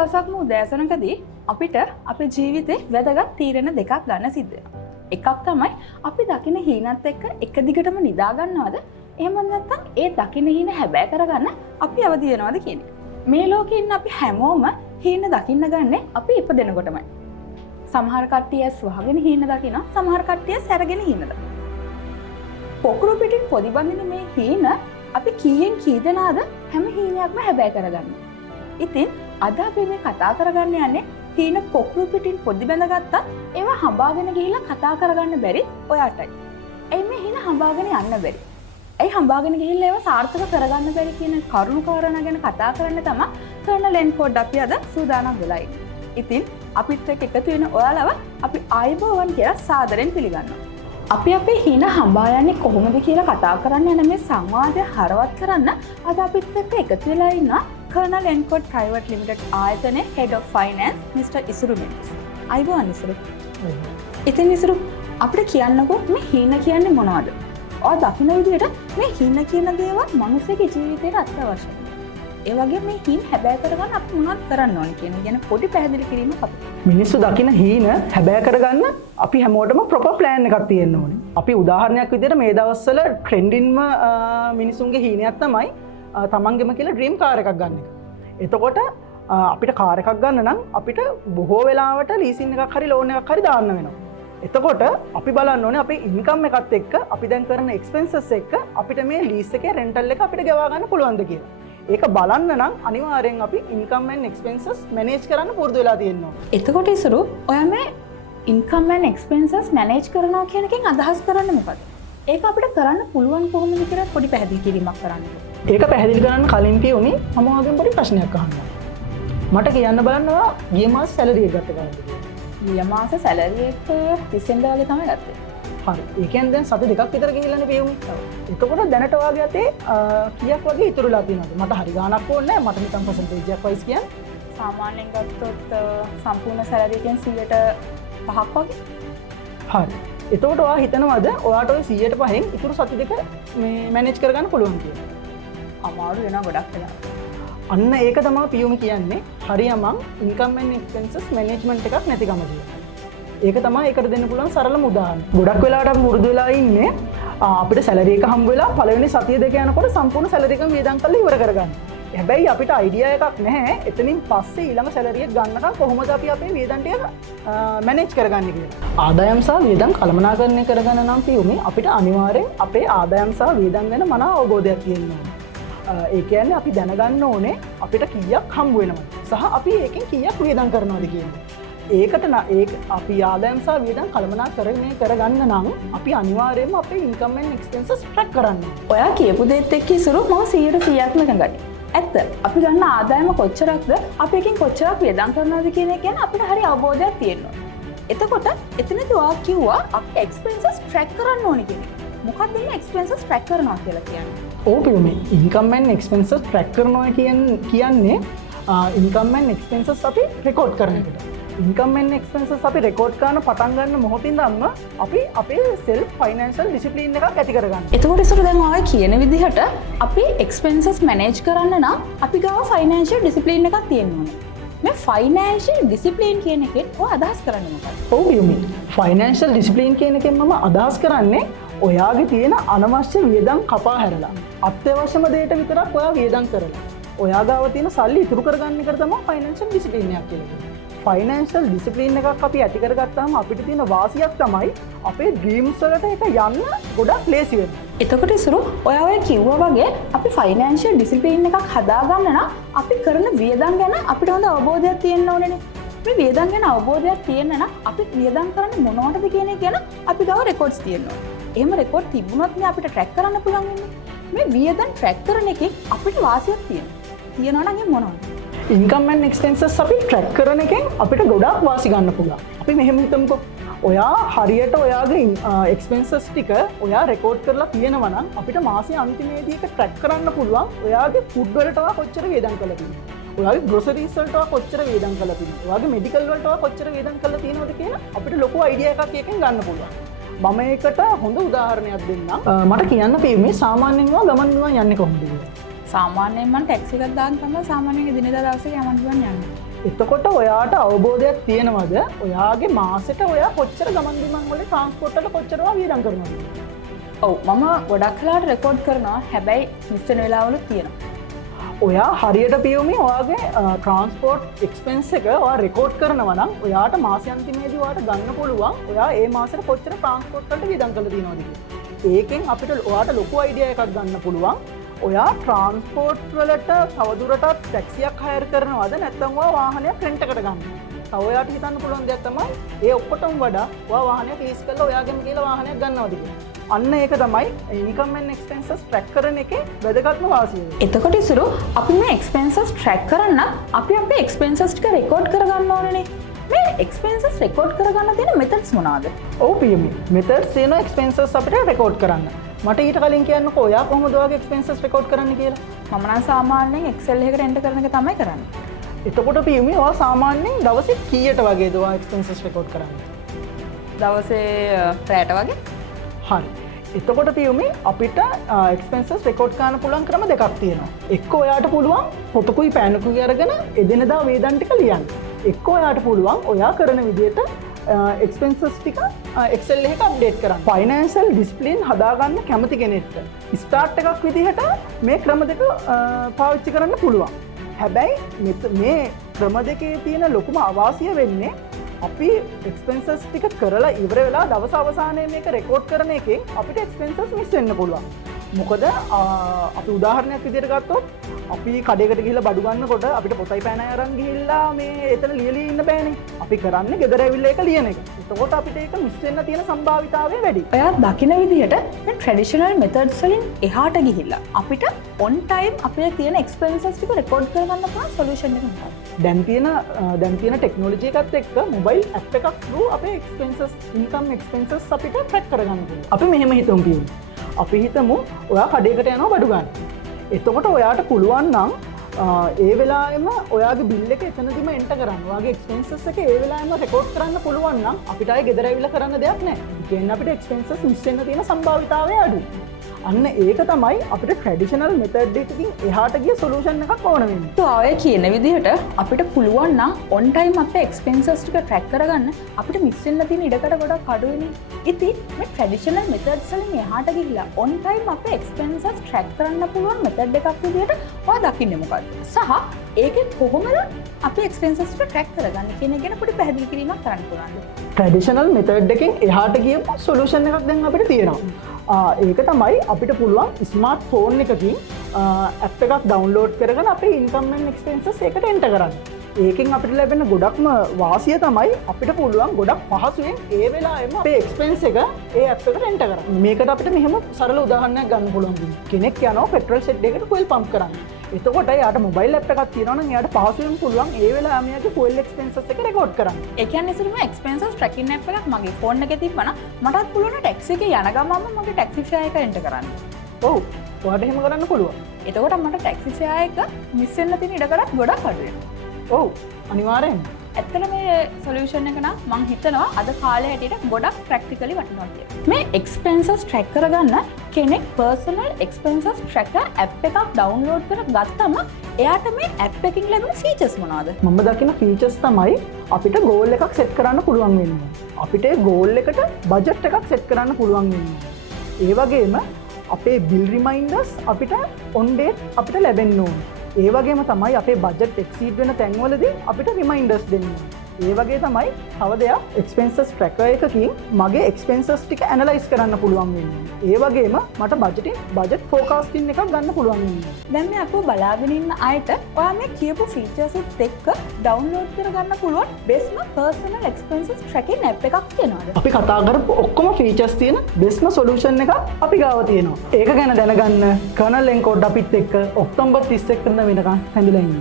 දවසක්ම උදෑසනකදී අපිට අපේ ජීවිතේ වැදගත් තීරණ දෙකක් ගන්න සිද්ධ වෙනවා. එකක් තමයි අපි දකින හීනත් එක්ක එක දිගටම නිදා ගන්නවද? එහෙම නැත්නම් ඒ දකින හීන හැබෑ කරගන්න අපි අවදි වෙනවද කියන එක. මේ ලෝකේ ඉන්න අපි හැමෝම හීන දකින්න ගන්නේ අපි ඉපදෙනකොටමයි. සමහර කට්ටිය ඇස් වහගෙන හීන දකිනවා, සමහර කට්ටිය සැරගෙන හීන දකිනවා. පොකුරු පිටින් පොදි බඳින මේ හීන අපි කීයෙන් කී දෙනාද හැම හීනයක්ම හැබෑ කරගන්නේ. ඉතින් අද අපි මේ කතා කරගන්න යන්නේ හීන පොකුරු පිටින් පොදි බැඳගත්තා ඒවා හඹාගෙන ගිහිල්ලා කතා කරගන්න බැරි ඔයාටයි. එයි මේ හීන හඹාගෙන යන්න බැරි. එයි හඹාගෙන ගිහිල්ලා ඒවා සාර්ථක කරගන්න බැරි කියන කරුණු කාරණා ගැන කතා කරන්න තමයි කර්නල් එන්ෆෝඩ් අපි අද සූදානම් වෙලා ඉන්නේ. ඉතින් අපිත් එක්ක එකතු වෙන ඔයාලව අපි ආයුබෝවන් කියලා සාදරයෙන් පිළිගන්නවා. අපි අපේ හීන හඹා යන්නේ කොහොමද කියලා කතා කරන්න යන මේ සංවාදය හරවත් කරන්න අද අපිත් එක්ක එකතු වෙලා ඉන්නවා කර්නල් එන්ෆෝඩ් ප්‍රයිවට් ලිමිටඩ් ආයතනයේ හෙඩ් ඔෆ් ෆයිනෑන්ස් මිස්ටර් ඉසුරු මෙන්ඩිස්. ආයුබෝවන් ඉසුරු. ඉතින් ඉසුරු අපිට කියන්නකෝ මේ හීන කියන්නේ මොනවද? ඔය දකින්න විදිහට මේ හීන කියන දේවල් මිනිස්සුගේ ජීවිතේට අත්‍යවශ්‍යයි. ඒ වගේ මේ හීන හැබෑ කරගන්න අපි මොනවද කරන්න ඕනේ කියන ගැන පොඩි පැහැදිලි කිරීමක් අපිට. මිනිස්සු දකින හීන හැබෑ කරගන්න අපි හැමෝටම ප්‍රොපර් ප්ලෑන් එකක් තියෙන්න ඕනේ. අපි උදාහරණයක් විදිහට මේ දවස්වල ට්‍රෙන්ඩින්ම මිනිසුන්ගේ හීනයක් තමයි තමන්ගෙම කියලා ඩ්‍රීම් කාර් එකක් ගන්න එක. එතකොට අපිට කාර් එකක් ගන්න නම් අපිට බොහෝ වෙලාවට ලීසින් එකක් හරි ලෝන් එකක් හරි දාන්න වෙනවා. එතකොට අපි බලන්න ඕනේ අපේ ඉන්කම් එකත් එක්ක අපි දැන් කරන එක්ස්පෙන්සස් එක්ක අපිට මේ ලීස් එකේ රෙන්ටල් එක අපිට ගෙවා ගන්න පුළුවන්ද කියලා. ඒක බලන්න නම් අනිවාර්යෙන් අපි ඉන්කම් ඇන්ඩ් එක්ස්පෙන්සස් මැනේජ් කරන්න පුරුදු වෙලා තියෙන්න ඕනේ. එතකොට ඉසුරු ඔයා මේ ඉන්කම් ඇන්ඩ් එක්ස්පෙන්සස් මැනේජ් කරනවා කියන එකෙන් අදහස් කරන්නේ මොකක්ද? ඒක අපිට කරන්න පුළුවන් කොහොමද කියලා පොඩි පැහැදිලි කිරීමක් කරන්නකෝ. ඒක පැහැදිලි කරන්න කලින් පියුනේ මම ඔයාගෙන් පොඩි ප්‍රශ්නයක් අහන්න. මට කියන්න බලන්නවා ගිය මාස සැලරි එක ගත්ත ගමන්. ගිය මාස සැලරි එක ඩිසෙම්බර් වලේ තමයි ගත්තේ. හරි. ඒ කියන්නේ දැන් සති දෙකක් විතර ගිහිල්ලානේ පියුනේ. එතකොට දැනට ඔයාගේ අතේ කීයක් වගේ ඉතුරුලා තියෙනවද? මට හරි ගාණක් ඕනේ නැහැ. මට නිකන් පර්සන්ටේජ් එකක් වයිස් කියන්නේ. සාමාන්‍යයෙන් ගත්තොත් සම්පූර්ණ සැලරි එකෙන් 100%ක් වගේ. හරි. එතකොට ඔයා හිතනවද ඔයාට ওই 100%න් ඉතුරු සති දෙක මේ මැනේජ් කරගන්න පුළුවන් කියලා? අමාරු වෙනවා ගොඩක් වෙනවා. අන්න ඒක තමයි පියුම කියන්නේ හරියමං ඉන්කම් ඇන්ඩ් එක්ස්පෙන්සස් මැනේජ්මන්ට් එකක් නැතිකම කියලා. ඒක තමයි ඒකට දෙන්න පුළුවන් සරලම උදාහරණය. ගොඩක් වෙලාවට අපි මුරුදු වෙලා ඉන්නේ අපිට සැලරි එක හම්බ වෙලා පළවෙනි සතිය දෙක යනකොට සම්පූර්ණ සැලරි එකම වේදම් කරලා ඉවර කරගන්න. හැබැයි අපිට අයිඩියා එකක් නැහැ එතනින් පස්සේ ඊළඟ සැලරි එක ගන්නකම් කොහොමද අපි අපේ වේදම් ටික මැනේජ් කරගන්නේ කියලා. ආදායම් සහ වේදම් කළමනාකරණය කරගන්න නම් පියුමේ අපිට අනිවාර්යෙන් අපේ ආදායම් සහ වේදම් ගැන මනා අවබෝධයක් තියෙන්න ඕනේ. ඒ කියන්නේ අපි දැනගන්න ඕනේ අපිට කීයක් හම්බ වෙනවද සහ අපි ඒකෙන් කීයක් වේදම් කරනවද කියන්නේ. ඒකට අපි ආදායම් සහ වේදම් කළමනාකරණය කරගන්න නම් අපි අනිවාර්යයෙන්ම අපේ ඉන්කම් ඇන්ඩ් එක්ස්පෙන්සස් ට්‍රැක් කරන්න ඕනේ. ඔයා කියපු දේත් එක්ක ඉසුරු මම 100%ක්ම එකඟයි. ඇත්ත. අපි ගන්න ආදායම කොච්චරක්ද අපි එකෙන් කොච්චරක් වේදම් කරනවද කියන එක ගැන අපිට හරි අවබෝධයක් තියෙන්න ඕනේ. එතකොට එතනදී ඔයා කිව්වා අපි එක්ස්පෙන්සස් ට්‍රැක් කරන්න ඕනේ කියන එක. මොකක්ද මේ එක්ස්පෙන්සස් ට්‍රැක් කරනවා කියලා කියන්නේ? ඕපියුමේ ඉන්කම් ඇන්ඩ් එක්ස්පෙන්සස් ට්‍රැක් කරනවා කියන්නේ ඉන්කම් ඇන්ඩ් එක්ස්පෙන්සස් අපි රෙකෝඩ් කරන එකට. ඉන්කම් ඇන්ඩ් එක්ස්පෙන්සස් අපි රෙකෝඩ් කරන පටන් ගන්න මොහොතින් ඉඳන්ම අපි අපේ සෙල්ෆ් ෆයිනෑන්ෂල් ඩිසිප්ලින් එකක් ඇති කරගන්න. එතකොට ඉස්සර දැන් ඔය කියන විදිහට අපි එක්ස්පෙන්සස් මැනේජ් කරන්න නම් අපි ගාව ෆයිනෑන්ෂල් ඩිසිප්ලින් එකක් තියෙන්න ඕනේ. මේ ෆයිනෑන්ෂල් ඩිසිප්ලින් කියන එකෙන් ඔය අදහස් කරන්නේ මොකක්ද? ඔව් පියුමේ ෆයිනෑන්ෂල් ඩිසිප්ලින් කියන එකෙන් මම අදහස් කරන්නේ ඔයාගේ තියෙන අනවශ්‍ය වියදම් කපා හැරලා අත්‍යවශ්‍යම දේට විතරක් ඔයා වියදම් කරලා ඔයා ගාව තියෙන සල්ලි ඉතුරු කරගන්න එක තමයි ෆයිනෑන්ෂල් ඩිසිප්ලින් එකක් කියලා කියන්නේ. ෆයිනෑන්ෂල් ඩිසිප්ලින් එකක් අපි ඇති කරගත්තාම අපිට තියෙන වාසියක් තමයි අපේ ඩ්‍රීම්ස් වලට ඒක යන්න ගොඩක් ලේසි වෙනවා. එතකොට ඉසුරු ඔයා ඔය කිව්වා වගේ අපි ෆයිනෑන්ෂල් ඩිසිප්ලින් එකක් හදාගන්න නම් අපි කරන වියදම් ගැන අපිට හොඳ අවබෝධයක් තියෙන්න ඕනේනේ. මේ වියදම් ගැන අවබෝධයක් තියෙන්න නම් අපි වියදම් කරන්නේ මොනවටද කියන එක ගැන අපි ගාව රෙකෝඩ්ස් තියෙන්න ඕනේ. එහෙම රෙකෝඩ් තිබුණොත් නේ අපිට ට්‍රැක් කරන්න පුළුවන් වෙන්නේ. මේ වියදම් ට්‍රැක් කරන එකෙන් අපිට වාසියක් තියෙනවා නම් ඒ මොනවද? ඉන්කම් ඇන්ඩ් එක්ස්පෙන්සස් අපි ට්‍රැක් කරන එකෙන් අපිට ගොඩක් වාසි ගන්න පුළුවන්. අපි මෙහෙම හිතමුකෝ. ඔයා හරියට ඔයාගේ එක්ස්පෙන්සස් ටික ඔයා රෙකෝඩ් කරලා තියෙනවා නම් අපිට මාසයේ අන්තිමේදී ඒක ට්‍රැක් කරන්න පුළුවන්. ඔයාගේ ෆුඩ් වලට කොච්චර වේදම් කළා තියෙනවද? ඔයාගේ ග්‍රොසරීස් වලට කොච්චර වේදම් කළා තියෙනවද? ඔයාගේ මෙඩිකල් වලට කොච්චර වේදම් කළා තියෙනවද කියලා අපිට ලොකු අයිඩියා එකක් එකෙන් ගන්න පුළුවන්. මම ඒකට හොඳ උදාහරණයක් දෙන්නම්. මට කියන්න මේ සාමාන්‍යයෙන්ම ගමන් දුවන් යන්නේ කොහොමද කියලා. සාමාන්‍යයෙන් මම ටැක්සි එකක් දාන්න තමයි සාමාන්‍යයෙන් දිනදා දවසේ යමන් දුවන් යන්නේ. එතකොට ඔයාට අවබෝධයක් තියෙනවද ඔයාගේ මාසෙට ඔයා කොච්චර ගමන් බිමන් වල ට්‍රාන්ස්පෝර්ට් වල කොච්චරවා වියදම් කරනවද? ඔව් මම ගොඩක් කලාට රෙකෝඩ් කරනවා හැබැයි මිස් වෙන වෙලාවලුත් තියෙනවා. ඔයා හරියට පියුමි ඔයාගේ ට්‍රාන්ස්පෝර්ට් එක්ස්පෙන්ස් එක ඔයා රෙකෝඩ් කරනවා නම් ඔයාට මාසයන්තිමේදී ඔයාට ගන්න පුළුවන් ඔයා ඒ මාසෙට කොච්චර ට්‍රාන්ස්පෝර්ට් වලට වියදම් කරලා තියෙනවද කියලා. ඒකෙන් අපිට ඔයාට ලොකු අයිඩියා එකක් ගන්න පුළුවන්. ඔයා ට්‍රාන්ස්පෝර්ට් වලට තවදුරටත් ටැක්සියක් හයර් කරනවද නැත්නම් ඔයා වාහනයක් රෙන්ට් එකට ගන්නවද? තව ඔයාට හිතන්න පුළුවන් දෙයක් තමයි ඒ ඔක්කොටම වඩා ඔයා වාහනයක් ලීස් කරලා ඔයාගෙම කියලා වාහනයක් ගන්නවද කියලා. අන්න ඒක තමයි ඉන්කම් ඇන්ඩ් එක්ස්පෙන්සස් ට්‍රැක් කරන එකේ වැදගත්ම වාසිය. එතකොට ඉසුරු අපි මේ එක්ස්පෙන්සස් ට්‍රැක් කරන්න අපි අපේ එක්ස්පෙන්සස් ටික රෙකෝඩ් කරගන්න ඕනනේ. මේ එක්ස්පෙන්සස් රෙකෝඩ් කරගන්න තියෙන මෙතඩ්ස් මොනවාද? ඔව් පියුමි. මෙතඩ්ස් තියෙන එක්ස්පෙන්සස් අපිට රෙකෝඩ් කරන්න. මට ඊට කලින් කියන්නකෝ ඔයා කොහොමද ඔයාගේ එක්ස්පෙන්සස් රෙකෝඩ් කරන්න කියලා? මම නම් සාමාන්‍යයෙන් Excel එකකට එන්ටර් කරන එක තමයි කරන්නේ. එතකොට පියුමි ඔයා සාමාන්‍යයෙන් දවසේ කීයට වගේද ඔයා එක්ස්පෙන්සස් රෙකෝඩ් කරන්නේ? දවසේ රැට වගේ. හරි. එතකොට පියුමි අපිට එක්ස්පෙන්සස් රෙකෝඩ් කරන්න පුළුවන් ක්‍රම දෙකක් තියෙනවා. එක්ක ඔයාට පුළුවන් පොතකුයි පෑනකුයි අරගෙන එදිනෙදා වේදන් ටික ලියන්න. එක්ක ඔයාට පුළුවන් ඔයා කරන විදිහට එක්ස්පෙන්සස් ටික Excel එකක අප්ඩේට් කරන්න. ෆයිනෑන්ෂල් ඩිස්ප්ලින් හදාගන්න කැමති කෙනෙක්ට ස්ටාර්ට් එකක් විදිහට මේ ක්‍රම දෙක පාවිච්චි කරන්න පුළුවන්. හැබැයි මේ ක්‍රම දෙකේ තියෙන ලොකුම අවාසිය වෙන්නේ අපි එක්ස්පෙන්සස් ටික කරලා ඉවර වෙලා දවස් අවසානයේ මේක රෙකෝඩ් කරන එකෙන් අපිට එක්ස්පෙන්සස් මිස් වෙන්න පුළුවන්. මොකද අපි උදාහරණයක් විදිහට ගත්තොත් අපි කඩේකට ගිහිල්ලා බඩු ගන්නකොට අපිට පොතයි පෑනයි අරන් ගිහිල්ලා මේ එතන ලියලී ඉන්න බෑනේ. අපි කරන්නේ ගෙදර ඇවිල්ලා ඒක ලියන එක. එතකොට අපිට ඒක මිස් වෙන්න තියෙන සම්භාවිතාවය වැඩි. ඔයා දකින විදිහට මේ ට්‍රැඩිෂනල් මෙතඩ්ස් වලින් එහාට ගිහිල්ලා අපිට on time අපේ තියෙන එක්ස්පෙන්සස් ටික රෙකෝඩ් කරගන්න පුළුවන් සොලියුෂන් එක මොකක්ද? දැන් තියෙන ටෙක්නොලොජි එකත් එක්ක මොබයිල් ඇප් එකක් through අපේ එක්ස්පෙන්සස් ඉන්කම් එක්ස්පෙන්සස් අපිට ට්‍රැක් කරගන්න පුළුවන්. අපි මෙහෙම හිතමු පියුම්. අපි හිතමු ඔයා කඩේකට යනවා බඩු ගන්න. එතකොට ඔයාට පුළුවන් නම් ඒ වෙලාවෙම ඔයාගේ බිල් එක එතනදිම එන්ටර් කරන්න. ඔයාගේ එක්ස්පෙන්සස් එක ඒ වෙලාවෙම රෙකෝඩ් කරන්න පුළුවන් නම් අපිට ආයේ ගෙදර ඇවිල්ලා කරන්න දෙයක් නැහැ. ඒ කියන්නේ අපිට එක්ස්පෙන්සස් මිස් වෙන්න තියෙන සම්භාවිතාවය අඩුයි. අන්න ඒක තමයි අපිට ට්‍රැඩිෂනල් මෙතඩ් එකකින් එහාට ගිය සොලියුෂන් එකක් ඕන වෙන්නේ. ඔය කියන විදිහට අපිට පුළුවන් නම් on time අපේ එක්ස්පෙන්සස් ටික ට්‍රැක් කරගන්න අපිට මිස් වෙන්න තියෙන ඉඩකඩ ගොඩක් අඩු වෙන්නේ. ඉතින් මේ ට්‍රැඩිෂනල් මෙතඩ්ස් වලින් එහාට ගිහිල්ලා on time අපේ එක්ස්පෙන්සස් ට්‍රැක් කරන්න පුළුවන් මෙතඩ් එකක් විදිහට ඔයා දකින්නේ මොකක්ද? සහ ඒකෙන් කොහොමද අපේ එක්ස්පෙන්සස් ටික ට්‍රැක් කරගන්න කියන එක ගැන පොඩි පැහැදිලි කිරීමක් කරන්න පුළුවන්ද? ට්‍රැඩිෂනල් මෙතඩ් එකෙන් එහාට ගියපු සොලියුෂන් එකක් දැන් අපිට තියෙනවා. ඒක තමයි අපිට පුළුවන් ස්මාර්ට් ෆෝන් එකකින් ඇප් එකක් ඩවුන්ලෝඩ් කරගෙන අපේ ඉන්කම් ඇන්ඩ් එක්ස්පෙන්සස් එකට එන්ටර් කරන්න. ඒකෙන් අපිට ලැබෙන ගොඩක්ම වාසිය තමයි අපිට පුළුවන් ගොඩක් පහසුවෙන් ඒ වෙලාවෙම අපේ එක්ස්පෙන්ස් එක ඒ ඇප් එකට එන්ටර් කරන්න. මේකට අපිට මෙහෙම සරල උදාහරණයක් ගන්න පුළුවන්. කෙනෙක් යනවා පෙට්‍රල් ෂෙඩ් එකකට ෆුවල් පම්ප් කරන්න. එතකොට යාට මොබයිල් ඇප් එකක් තියෙනවා නම් යාට පහසුවෙන් පුළුවන් ඒ වෙලාවෙම යාගේ ෆුවල් එක්ස්පෙන්සස් එක රෙකෝඩ් කරන්න. ඒ කියන්නේ ඉතින් මේ එක්ස්පෙන්සස් ට්‍රැකින් ඇප් එකක් මගේ ෆෝන් එකේ තිබ්බනම් මටත් පුළුවන් ටැක්සි එකේ යන ගමන්ම මගේ ටැක්සි ෆෙයා එක එන්ටර් කරන්න. ඔව් ඔයාට එහෙම කරන්න පුළුවන්. එතකොට මට ටැක්සි ෆෙයා එක මිස් වෙන්න තියෙන ඉඩකඩත් ගොඩක් අඩු වෙනවා. ඔව් අනිවාර්යෙන්. ඇත්තට මේ සොලියුෂන් එක නම් මං හිතනවා අද කාලේ හැටියට ගොඩක් ප්‍රැක්ටිකලි වටිනවා කියලා. මේ එක්ස්පෙන්සස් ට්‍රැක් කරගන්න කෙනෙක් පර්සනල් එක්ස්පෙන්සස් ට්‍රැකර් ඇප් එකක් ඩවුන්ලෝඩ් කරගත්තම එයාට මේ ඇප් එකකින් ලැබෙන ෆීචර්ස් මොනවද? මම දකින ෆීචර්ස් තමයි අපිට ගෝල් එකක් සෙට් කරන්න පුළුවන් වෙන්නේ. අපිට ගෝල් එකට බජට් එකක් සෙට් කරන්න පුළුවන් වෙන්නේ. ඒ වගේම අපේ බිල් රිමයින්ඩර්ස් අපිට ඔන් ඩේට් අපිට ලැබෙන්න ඕනේ. ඒ වගේම තමයි අපේ බජට් එක්සීඩ් වෙන තැන්වලදී අපිට රිමයින්ඩර්ස් දෙන්න. ඒ වගේ තමයි තව දෙයක් එක්ස්පෙන්සස් ට්‍රැකර් එකකින් මගේ එක්ස්පෙන්සස් ටික ඇනලයිස් කරන්න පුළුවන් වෙන්නේ. ඒ වගේම මට බජට් ෆෝකාස්ටින් එකක් ගන්න පුළුවන් වෙන්නේ. දැන් මේ අපෝ බලාගෙන ඉන්න අයට ඔයා මේ කියපු ෆීචර්ස් එක්ක ඩවුන්ලෝඩ් කරගන්න පුළුවන් බෙස්ම පර්සනල් එක්ස්පෙන්සස් ට්‍රැකින් ඇප් එකක් තියෙනවද? අපි කතා කරපු ඔක්කොම ෆීචර්ස් තියෙන බෙස්ම සොලියුෂන් එකක් අපි ගාව තියෙනවා. ඒක ගැන දැනගන්න කර්නල් එන්කෝඩ් අපිත් එක්ක ඔක්තෝබර් 31 වෙනිදා වෙනකන් හැඳිලා ඉන්න.